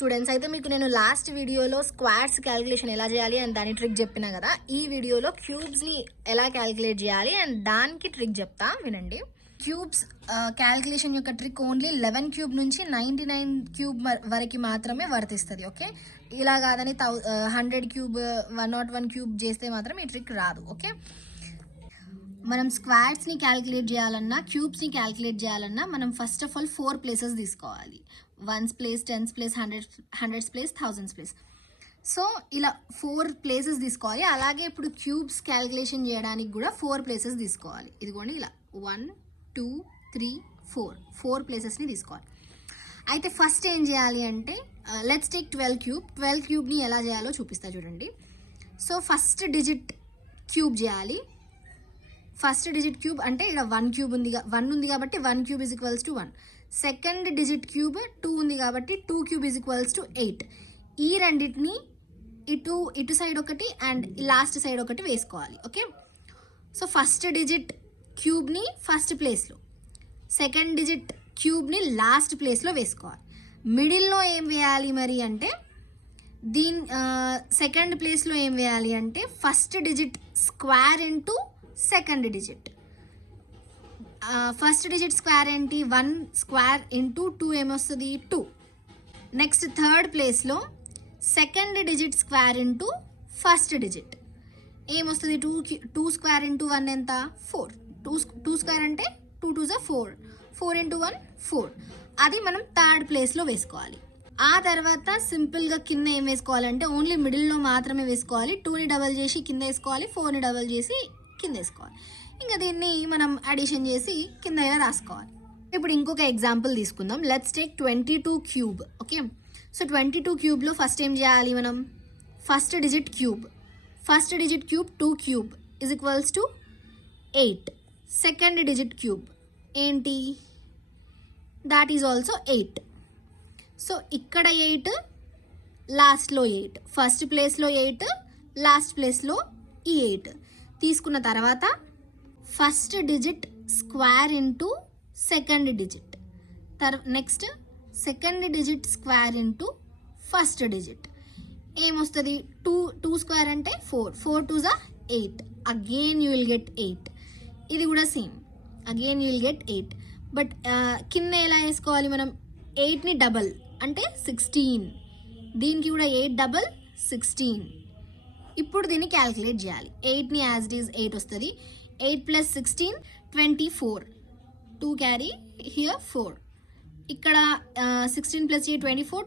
Students, అయితే మీకు నేను లాస్ట్ వీడియోలో స్క్వాడ్స్ క్యాలిక్యులేషన్ ఎలా చేయాలి అండ్ దాని ట్రిక్ చెప్పినా కదా. ఈ వీడియోలో క్యూబ్స్ని ఎలా క్యాలిక్యులేట్ చేయాలి అండ్ దానికి ట్రిక్ చెప్తా, వినండి. క్యూబ్స్ క్యాలిక్యులేషన్ యొక్క ట్రిక్ ఓన్లీ 11 క్యూబ్ నుంచి 99 క్యూబ్ వరకు మాత్రమే వర్తిస్తుంది. ఓకే, ఇలా కాదని 100 క్యూబ్ 101 క్యూబ్ చేస్తే మాత్రం ఈ ట్రిక్ రాదు. ఓకే, మనం స్క్వాడ్స్ని క్యాలిక్యులేట్ చేయాలన్నా క్యూబ్స్ని క్యాలిక్యులేట్ చేయాలన్నా మనం ఫస్ట్ ఆఫ్ ఆల్ 4 ప్లేసెస్ తీసుకోవాలి. 1s place, 10s place, 100s place, 1000s place. So ఇలా 4 ప్లేసెస్ తీసుకోవాలి. అలాగే ఇప్పుడు క్యూబ్స్ క్యాలిక్యులేషన్ చేయడానికి కూడా 4 ప్లేసెస్ తీసుకోవాలి. ఇదిగోండి ఇలా 1 2 3 4 ప్లేసెస్ని తీసుకోవాలి. అయితే ఫస్ట్ ఏం చేయాలి అంటే లెట్స్ టేక్ 12 క్యూబ్ని ఎలా చేయాలో చూపిస్తా చూడండి. సో ఫస్ట్ డిజిట్ క్యూబ్ చేయాలి. ఫస్ట్ డిజిట్ క్యూబ్ అంటే ఇక్కడ 1 ఉంది కాబట్టి 1 cube is equals to 1. Second digit cube 2 ఉంది కాబట్టి 2 క్యూబ్ ఈజ్ ఈక్వల్స్ టు 8. ఈ రెండింటిని ఇటు సైడ్ ఒకటి అండ్ లాస్ట్ సైడ్ ఒకటి వేసుకోవాలి. ఓకే, సో ఫస్ట్ డిజిట్ క్యూబ్ని ఫస్ట్ ప్లేస్లో, సెకండ్ డిజిట్ క్యూబ్ని లాస్ట్ ప్లేస్లో వేసుకోవాలి. మిడిల్లో ఏం వేయాలి మరి అంటే సెకండ్ ప్లేస్లో ఏం వేయాలి అంటే first digit square into second digit. First digit square ఏంటి? 1 స్క్వేర్ ఇంటూ 2 ఏమొస్తుంది? 2. నెక్స్ట్ థర్డ్ ప్లేస్లో second digit square into first digit ఏమొస్తుంది? 2 స్క్వేర్ ఇంటూ 1 ఎంత? 4. 2 స్క్వేర్ అంటే 2 2 4. 4 ఇంటూ 1 4. అది మనం థర్డ్ ప్లేస్లో వేసుకోవాలి. ఆ తర్వాత సింపుల్గా కింద ఏం వేసుకోవాలంటే ఓన్లీ మిడిల్లో మాత్రమే వేసుకోవాలి. 2ని డబల్ చేసి కింద వేసుకోవాలి, 4ని డబల్ చేసి కింద వేసుకోవాలి. ఇంకా దీన్ని మనం అడిషన్ చేసి కింద ఇలా రాసుకోవాలి. ఇప్పుడు ఇంకొక ఎగ్జాంపుల్ తీసుకుందాం. Let's take 22 cube. Okay, so 22 క్యూబ్లో ఫస్ట్ ఏం చేయాలి మనం? First digit cube 2 cube is equals to 8. Second digit cube ఏంటి? That is also 8. సో ఇక్కడ 8, లాస్ట్లో 8, ఫస్ట్ ప్లేస్లో 8, లాస్ట్ ప్లేస్లో ఈ 8 తీసుకున్న తర్వాత first digit square into second digit, next second digit square into first digit ఏమొస్తుంది? 2 స్క్వేర్ అంటే 4 2 8. Again you will get 8. ఇది కూడా same, again you will get 8. But కింద ఎలా వేసుకోవాలి మనం? 8ని డబల్ అంటే 16. దీనికి కూడా 8 డబల్ 16. ఇప్పుడు దీన్ని క్యాలిక్యులేట్ చేయాలి. 8ని యాజ్ ఇట్ ఈజ్ 8 వస్తుంది. 8 + 16 24. 2 క్యారీ హియర్ 4. ఇక్కడ 16 + 8 24.